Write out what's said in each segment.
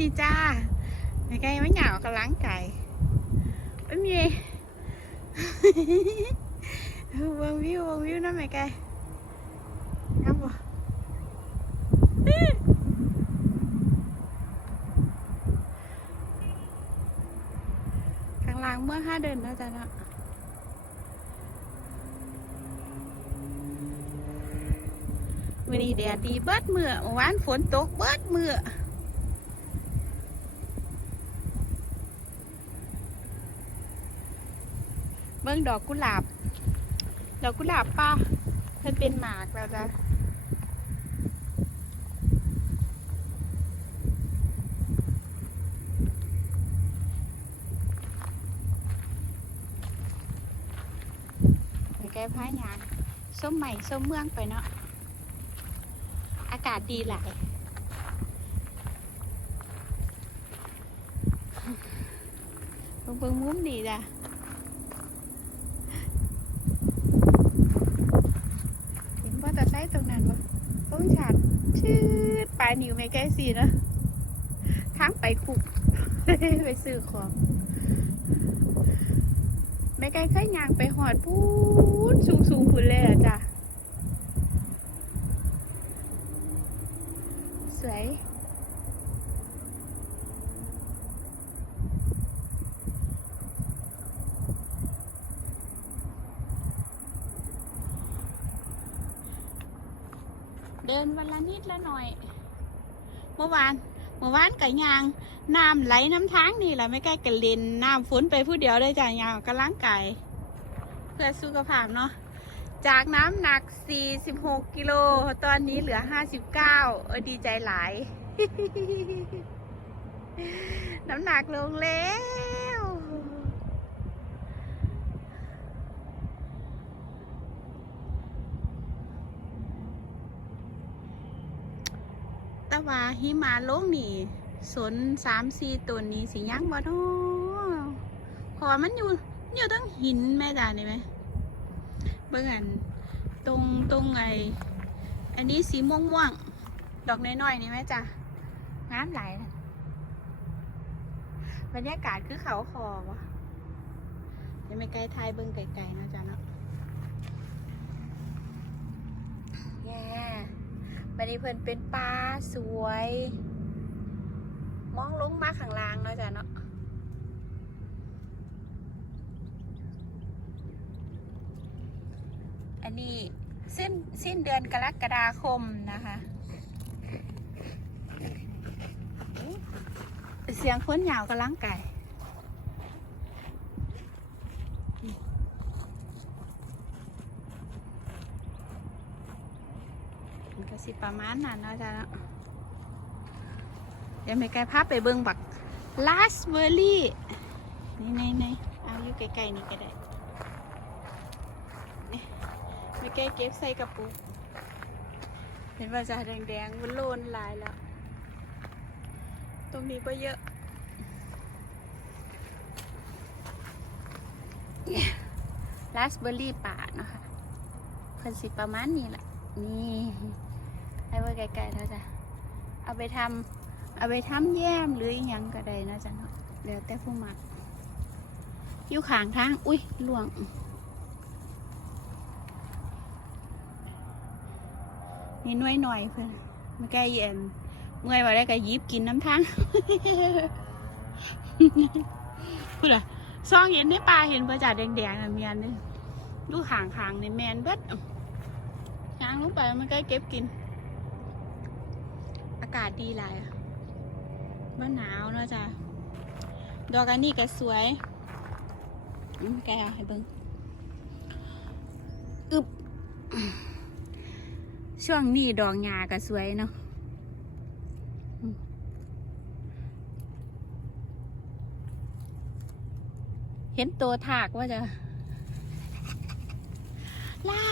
ดีจ้าไม่ไกลไม่หยาบกำลังไก่ไม่มีวงวิววงวิวนะไม่ไกลน้ำบ่ข้างล่างเมื่อห้าเดินแล้วจ้ะเนาะวันนี้แดดดีเบิดเมื่อวานฝนตกเบิดเมื่อ บิ่งดอกกุหลาบ ดอกกุหลาบป้าเพิ่นเป็นหมากแล้วจ้ะแก้ผ้ายางส้มใหม่ส้มเมืองไปเนาะ อากาศดีหลายเบิ่งมุมดีจ้ะ เห็นว่าตะไซค์ตรง นั้นวะต้องฉาดชืดปลายนิ้วไม่ใกล้สีนะทางไปขุกไปซื้อของไม่ไกล้ค่อยยางไปหอดพูดสูงสูงพุ่นเลยอะจ้ะสวย เดินวันละนิดละหน่อย เมื่อวานเมื่อวานกับยางน้ำไหลน้ำทางนี่แหละไม่ใกล้กันเลนน้ำฝนไปผู้เดียวได้จ้ะยางกำลังไก่เพื่อสุขภาพเนาะจากน้ำหนัก 46 กิโล ตอนนี้เหลือ 59 เออดีใจหลาย น้ำหนักลงแล้ว แต่ ว่าหิมาลงนี่สนสามสี่ตัวนี้สิยังบ่ท้อเพราะว่ามันอยู่อยู่ตั้งหินแม่จ้านี่ไหมเบิ่งอันตรงตรงไออันนี้สีม่วงม่วงดอกน้อยๆนี่แม่จ้างามหลายบรรยากาศคือเขาคอวะเดี๋ยวไม่ไกลไทยเบิ่งไกลๆนะจ้าเนาะแย่ บันนี้เพิ่นเป็นปลาสวย มองลงมาข้างล่างเนาะจ้ะเนาะอันนี้สิ้นสิ้นเดือนกรกฎาคมนะคะ เสียงคนหยาวกำลังไก่มันก็ สิประมาณนั้นนะจ้ะเดี๋ยวไม่ไกลภาพไปเบิ่งบักลาสเบอร์รี่นี่ในในเอาอยู่ใกลๆนี่ก็ได้ไม่ไกลเก็บใส่กระปุก เห็นว่าจะแดงๆมันโลนลายแล้ว ตรงนี้ก็เยอะลาสเบอร์รี่ป่านะคะเพิ่นสิประมาณนี้แหละนี่ ให้ไว้ใกลๆแล้วจ้ะเอาไปทำเอาไปทำแย้มหรืออหยังก็ได้นะจ๊ะเนาะแล้วแต่ผู้มักอยู่ขางทาง อุ้ยล่วง นี่น่วยหน่อยเพื่อนมาแก้เย็นเมื่อยว่าได้ก็ยิบกินน้ำทางพูดอะซองเห็นในปลาเห็นประจ่าแดงๆนะเมียนนี่ดูห่างๆในแมนเบิดยางลงไปมันใกล้เก็บกินากาศดีหลายบ้านหนาวเนาะจ้ะดอกอันนี้ก็สวยแกให้เบิ้งอึบช่วงนี้ดอกหญ้าก็สวยเนาะเห็นตัวถากว่าจะหลา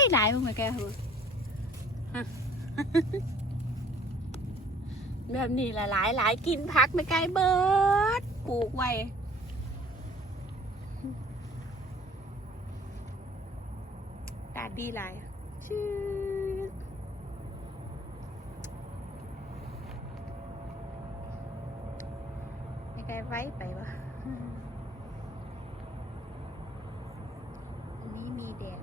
ยหลายมึงเหมือนแกเหรอ แบบนี้ละหลายหลายกินพักไม่ไกลเบิดปลูกไว้ตาดดีหลายชื่อไว้ไปวะอันนี้มีแดด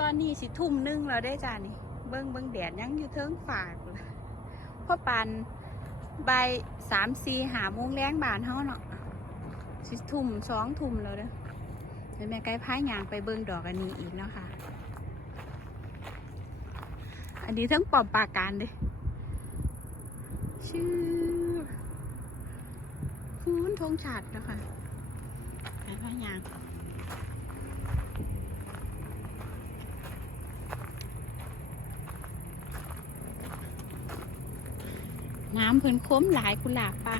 ตอนนี้สิทุ่มหนึ่งแล้วได้จ้านี่ เบิ้งเบิ้งแดดยังอยู่เทิงฝากเลย พราะปันใบสามสี่หาโมงแรงบานเฮาเนาะสิทุ่มสองทุ่มแล้วเด้อเดี๋ยวแม่ไก่พายยางไปเบิ้งดอกอันนี้อีกเนาะค่ะ อันนี้ทั้งปอมปาการเด้ชื่อคูนทงฉาดแล้วค่ะไปพายาง น้ำเพิ่นค้มหลายกุหลาบป่ะ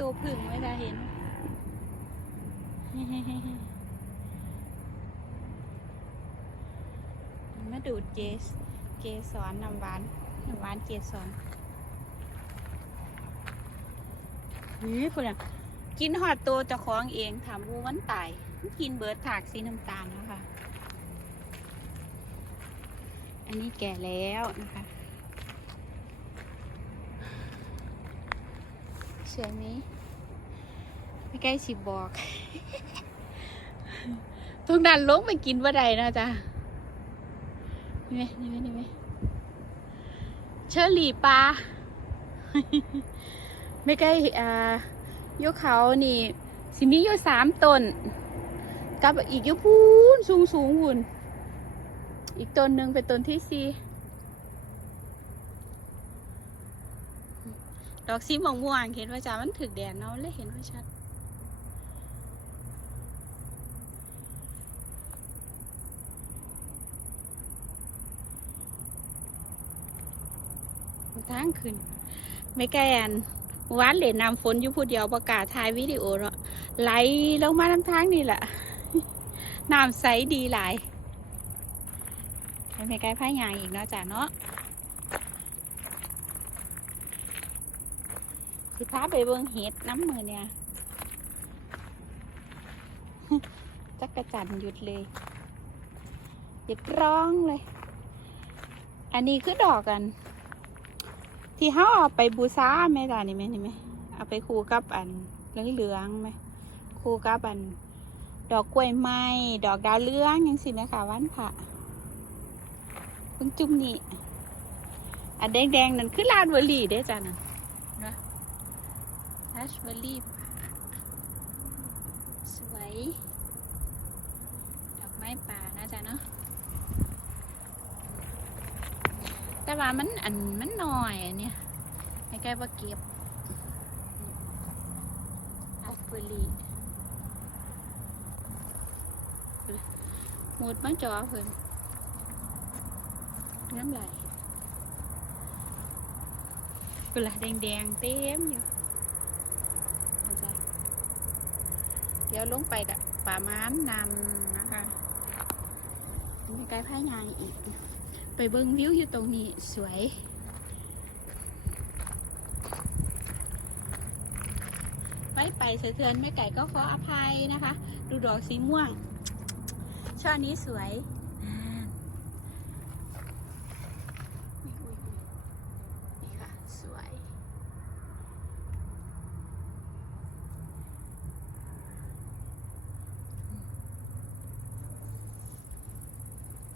ตัวผึ่งไว้ละเห็น มา ดูดเจสเกสรน้ำหวานน้ำหวานเกสรนี่พุ่นอะกินหอดตัวเจ้าของเองถามวูมันตายกินเบิร์ดถากสีน้ำตาลนะคะ อันนี้แก่แล้วนะคะสวยไหมไม่ใกล้สิบบอกทุกนั้นลงไปกินว่าใดนะจ๊ะ นี่ไหมนี่ไหมนี่ไหมเชอรี่ปลาไม่ใกล้อ่ายกเขานี่ สิมีอยู่สามต้น กับอีกยุพูนสูงสูงหุ่น อีกต้นหนึ่งเป็นต้นที่สี่ดอกสีม่วงม่วงๆเห็นว่าจ้ามันถึกแดดเนาะเลยเห็นว่าชัด ทางขึ้น ไม่ไกนวานเหรนน้ำฝนอยู่ผู้เดียวประกาศถ่ายวิดีโอเนาะไหลลงมาทางทางนี่แหละน้ำใสดีหลายให้ไม่ไกลพายยางอีกเนาะจ้ะเนาะสิพาไปเบิ่งเห็ดน้ำมือเนี่ยจักระจันหยุดเลยหยุดร้องเลย อันนี้คือดอกกัน ที่เขาเอาไปบูชาแม่จ้านี่ไหมนี่ไหมเอาไปคู่กับอันเหลืองๆไหมคู่กับอัน ดอกกล้วยไม้ดอกดาวเรืองยังสิไหมคะวันพระเพิ่งจุ่มนี่อันแดงๆนั่นคือลาดเวอรี่เด้จ้านั่นนะลาดเวอรี่สวย ดอกไม้ป่านะจ๊ะเนาะ แต่ว่ามันอันมันหน่อยเนี่ยไม่ใกล้ว่าเก็บอัสเปอรีหมดมันจอเพิ่นน้ำไหลกุหลาบแดงๆเต็มอยู่เอาจ้ะเดี๋ยวลงไปกับป่าม้ามนำนะคะมีไกลพายางอีก ไปเบิ้งวิวอยู่ตรงนี้สวยไปไปเสือเทือนแม่ไก่ก็ขออภัยนะคะ ดูดอกสีม่วง ช่อนี้สวยอุ้ยอุ๊ยอุ๊ยนี่ค่ะสวย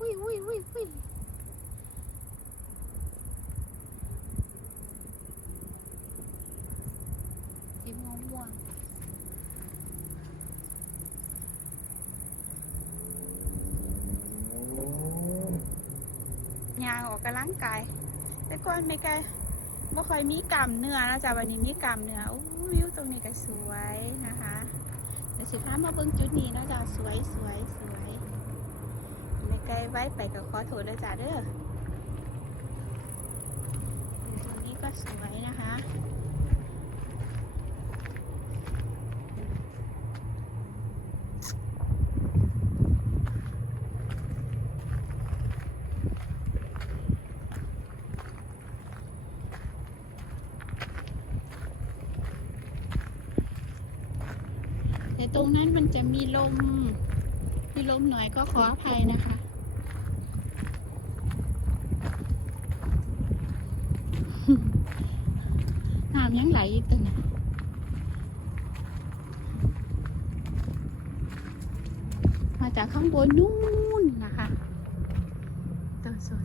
อุ้ยอุ้ยอุ้ยอุ้ย ยางกกำลังกายแต่ก่อนไม่ไกลไม่ค่อยมีกล้ามเนื้อนะจ๊ะวันนี้มีกล้ามเนื้ออวิวตรงนี้ก็สวยนะคะเดี๋ยวสิพามาเบิ่งจุดนี้นะจ๊ะสวยสวยสวยไม่ไกลไว้ไปกับขอโทษนะจ๊ะเด้อตรงนี้ก็สวยนะคะ ตรงนั้นมันจะมีลม มีลมหน่อยก็ขออภัยนะคะ น้ำยังไหลอีกตั้งนะมาจากข้างบนนู้นนะคะตัวสน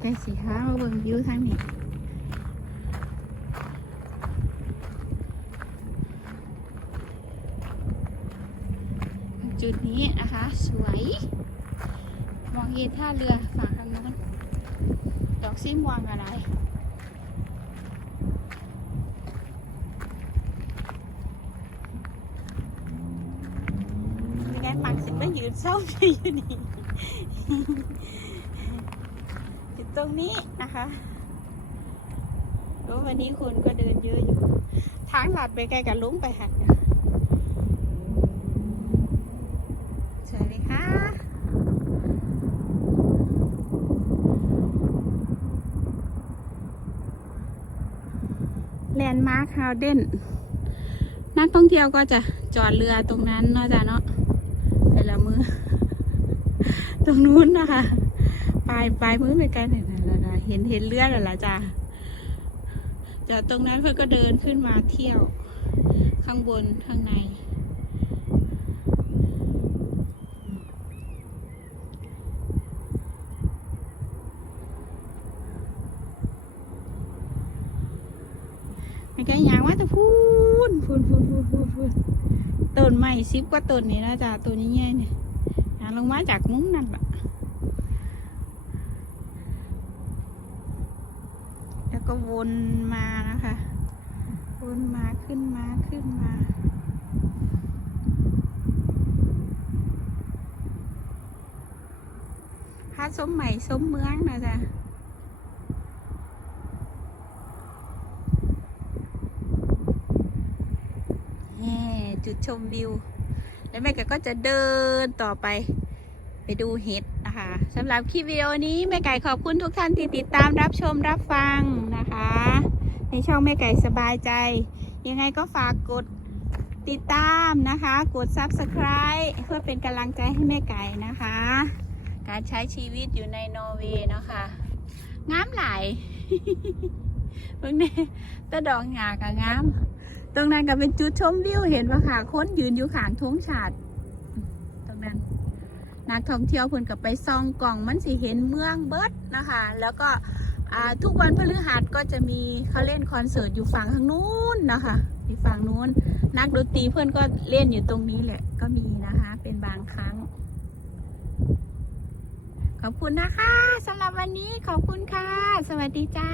ได้สิคะมาเบิ่งวิวทางนี้จุดนี้นะคะ สวย มองเห็นท่าเรือฝั่งทางโน้นดอกซิมวางอะไรไม่งั้นมักสิไม่ยืนเศร้าอยู่นี่ ตรงนี้นะคะแล้ววันนี้คนก็เดินเยอะอยู่ ทางหลัดไปไกลกับลุงไปหันสวัสดีค่ะแลนด์มาร์คฮาวเดนนักท่องเที่ยวก็จะจอดเรือตรงนั้นเนาะจ้ะเนาะไปละมือ ตรงนู้นนะคะ ปลายปลายมือไปไกลหน่อยนะเห็นเห็นเรือแล้วจ้ะจากตรงนั้นเพื่อนก็เดินขึ้นมาเที่ยว ข้างบนข้างใน ไม่แกยางว่าแต่พูนพูนพูนพูนพูนพูนต้นไม้ซิบกว่าต้นนี่นะจ๊ะตัวนี้ใหญ่เนี่ยลงมาจากมุ้งนั่นแหละแล้ว ก็วนมานะคะ วนมาขึ้นมาขึ้นมาพาสมใหม่สมเมืองนะจ๊ะจุดชมวิว แล้วแม่ไก่ก็จะเดินต่อไป ไปดูเห็ด นะคะสำหรับคลิปวิดีโอนี้แม่ไก่ขอบคุณทุกท่านที่ติดตามรับชมรับฟังนะคะ ในช่องแม่ไก่สบายใจ ยังไงก็ฝากกดติดตามนะคะ กด subscribe เพื่อเป็นกำลังใจให้แม่ไก่นะคะ การใช้ชีวิตอยู่ในนอร์เวย์นะคะงามหลายเพิ่งเนี่ยตะดองหยากับงามตรงนั้นก็เป็นจุดชมวิวเห็นปะค่ะคนยืนอยู่ขางทงฉาดตรงนั้น นักท่องเที่ยวเพิ่นกับไปซองกล่องมันสิเห็นเมืองเบิดนะคะ แล้วก็ทุกวันพฤหัสก็จะมีเขาเล่นคอนเสิร์ตอยู่ฝั่งทางนู้นนะคะที่ฝั่งนู้น นักดนตรีเพื่อนก็เล่นอยู่ตรงนี้แหละก็มีนะคะ เป็นบางครั้ง ขอบคุณนะคะสำหรับวันนี้ขอบคุณค่ะ สวัสดีจ้า